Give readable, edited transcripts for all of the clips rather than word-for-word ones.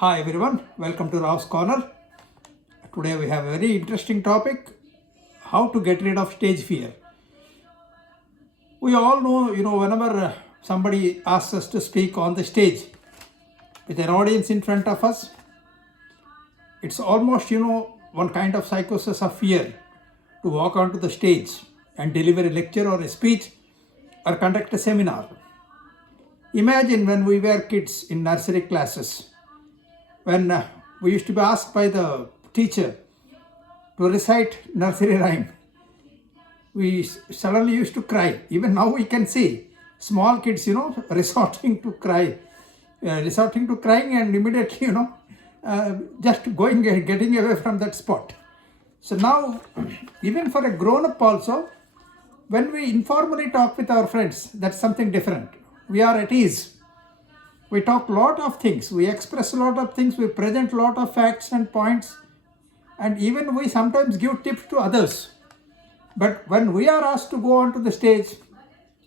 Hi everyone, welcome to Rao's Corner. Today we have a very interesting topic, how to get rid of stage fear. We all know, whenever somebody asks us to speak on the stage with an audience in front of us, it's almost, one kind of psychosis of fear to walk onto the stage and deliver a lecture or a speech or conduct a seminar. Imagine when we were kids in nursery classes, when we used to be asked by the teacher to recite nursery rhyme, we suddenly used to cry. Even now we can see small kids, resorting to crying and immediately, just getting away from that spot. So now, even for a grown-up also, when we informally talk with our friends, that's something different. We are at ease. We talk a lot of things, we express a lot of things, we present a lot of facts and points, and even we sometimes give tips to others. But when we are asked to go onto the stage,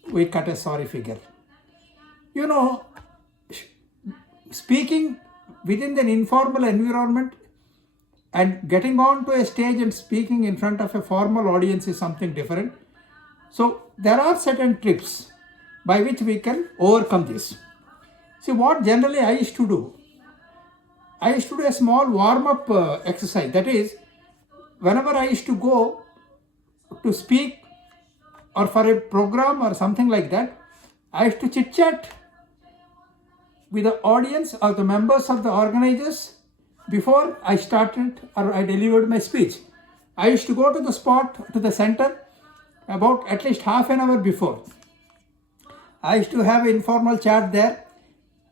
we cut a sorry figure. Speaking within an informal environment and getting onto a stage and speaking in front of a formal audience is something different. So there are certain tips by which we can overcome this. See, what generally I used to do a small warm-up exercise. That is, whenever I used to go to speak or for a program or something like that, I used to chit-chat with the audience or the members of the organizers before I started or I delivered my speech. I used to go to the spot, to the center, about at least half an hour before. I used to have an informal chat there.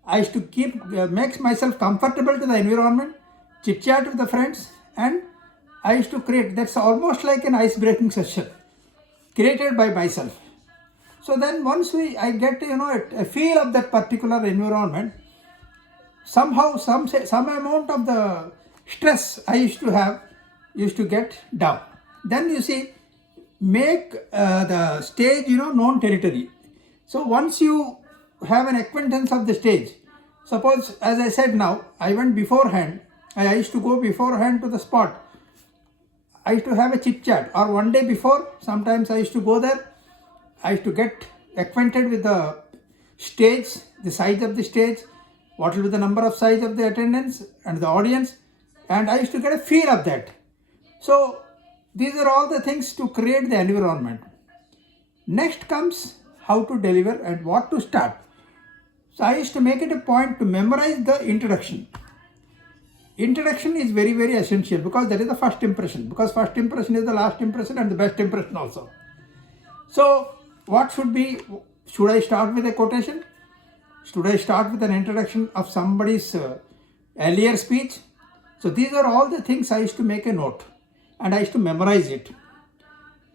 I used to make myself comfortable to the environment, chit-chat with the friends, and I used to create, that's almost like an ice-breaking session created by myself. So then once I get, a feel of that particular environment, somehow some amount of the stress I used to get down. Then make the stage, known territory. So once you have an acquaintance of the stage, suppose, as I said now, I went beforehand, I used to go beforehand to the spot. I used to have a chit chat, or one day before, sometimes I used to go there. I used to get acquainted with the stage, the size of the stage, what will be the number of size of the attendance and the audience, and I used to get a feel of that. So these are all the things to create the environment. Next comes how to deliver and what to start. So I used to make it a point to memorize the introduction. Introduction is very, very essential because that is the first impression. Because first impression is the last impression and the best impression also. So what should I start with a quotation? Should I start with an introduction of somebody's earlier speech? So these are all the things I used to make a note and I used to memorize it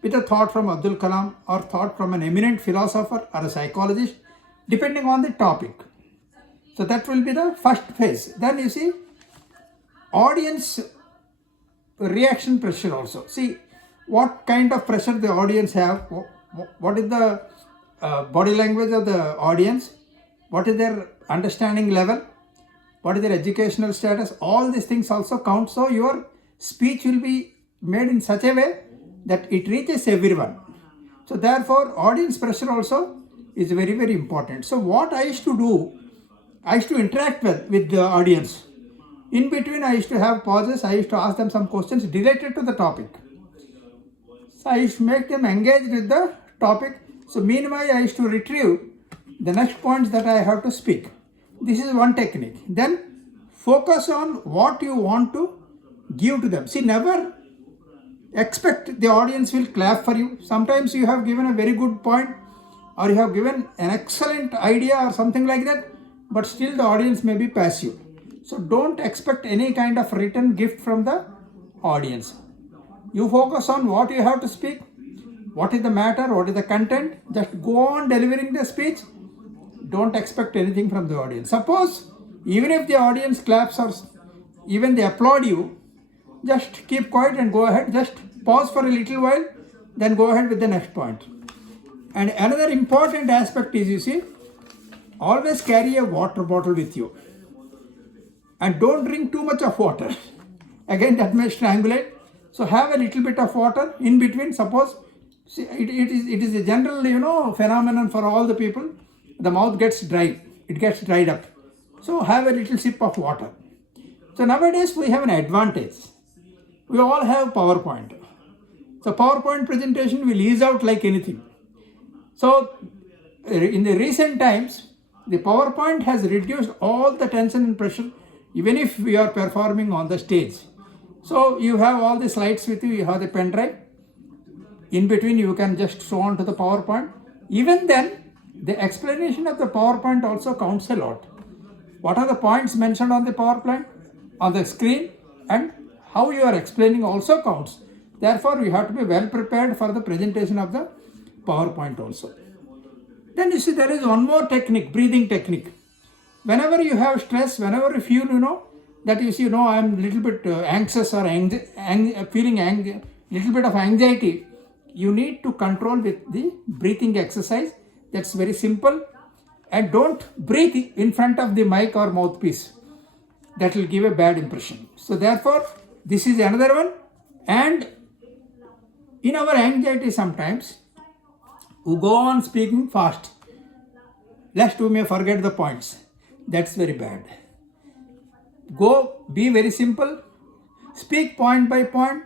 with a thought from Abdul Kalam or thought from an eminent philosopher or a psychologist, depending on the topic. So that will be the first phase. Then audience reaction pressure also. See what kind of pressure the audience have, what is the body language of the audience, what is their understanding level, what is their educational status, all these things also count. So your speech will be made in such a way that it reaches everyone. So therefore audience pressure also is very, very important. So what I used to do, I used to interact with the audience. In between I used to have pauses, I used to ask them some questions related to the topic. So I used to make them engaged with the topic. So meanwhile I used to retrieve the next points that I have to speak. This is one technique. Then focus on what you want to give to them. See, never expect the audience will clap for you. Sometimes you have given a very good point or you have given an excellent idea or something like that, but still the audience may be passive. So don't expect any kind of written gift from the audience. You focus on what you have to speak, what is the matter, what is the content. Just go on delivering the speech. Don't expect anything from the audience. Suppose even if the audience claps or even they applaud you, just keep quiet and go ahead. Just pause for a little while, then go ahead with the next point. And another important aspect is, always carry a water bottle with you. and don't drink too much of water. Again, that may strangulate. So have a little bit of water in between. Suppose, see, it is a general phenomenon for all the people. The mouth gets dry, it gets dried up. So have a little sip of water. So nowadays we have an advantage. We all have PowerPoint. So PowerPoint presentation will ease out like anything. So in the recent times, the PowerPoint has reduced all the tension and pressure, even if we are performing on the stage. So you have all the slides with you, you have the pen drive. In between you can just show on to the PowerPoint. Even then, the explanation of the PowerPoint also counts a lot. What are the points mentioned on the PowerPoint, on the screen, and how you are explaining also counts. Therefore, we have to be well prepared for the presentation of the PowerPoint also. Then you see there is one more technique, breathing technique. Whenever you have stress, whenever you feel, that you see, I am a little bit anxious or feeling little bit of anxiety, you need to control with the breathing exercise. That's very simple. And don't breathe in front of the mic or mouthpiece. That will give a bad impression. So therefore, this is another one. And in our anxiety sometimes, we go on speaking fast, lest we may forget the points. That's very bad. Be very simple, speak point by point,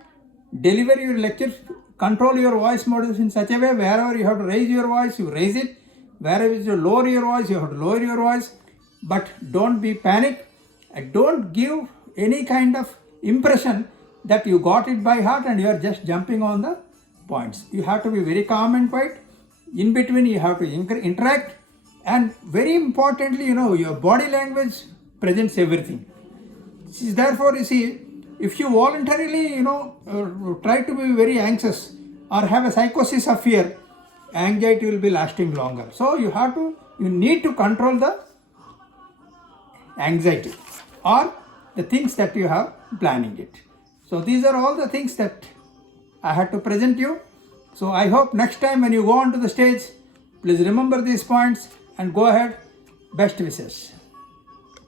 deliver your lecture, control your voice modulus in such a way, wherever you have to raise your voice, you raise it, wherever you lower your voice, you have to lower your voice, but don't be panic, and don't give any kind of impression that you got it by heart and you are just jumping on the points. You have to be very calm and quiet. In between you have to interact, and very importantly, your body language presents everything. Therefore, you see, if you voluntarily, try to be very anxious or have a psychosis of fear, anxiety will be lasting longer. So you need to control the anxiety or the things that you have planning it. So these are all the things that I had to present you. So I hope next time when you go onto the stage, please remember these points and go ahead. Best wishes.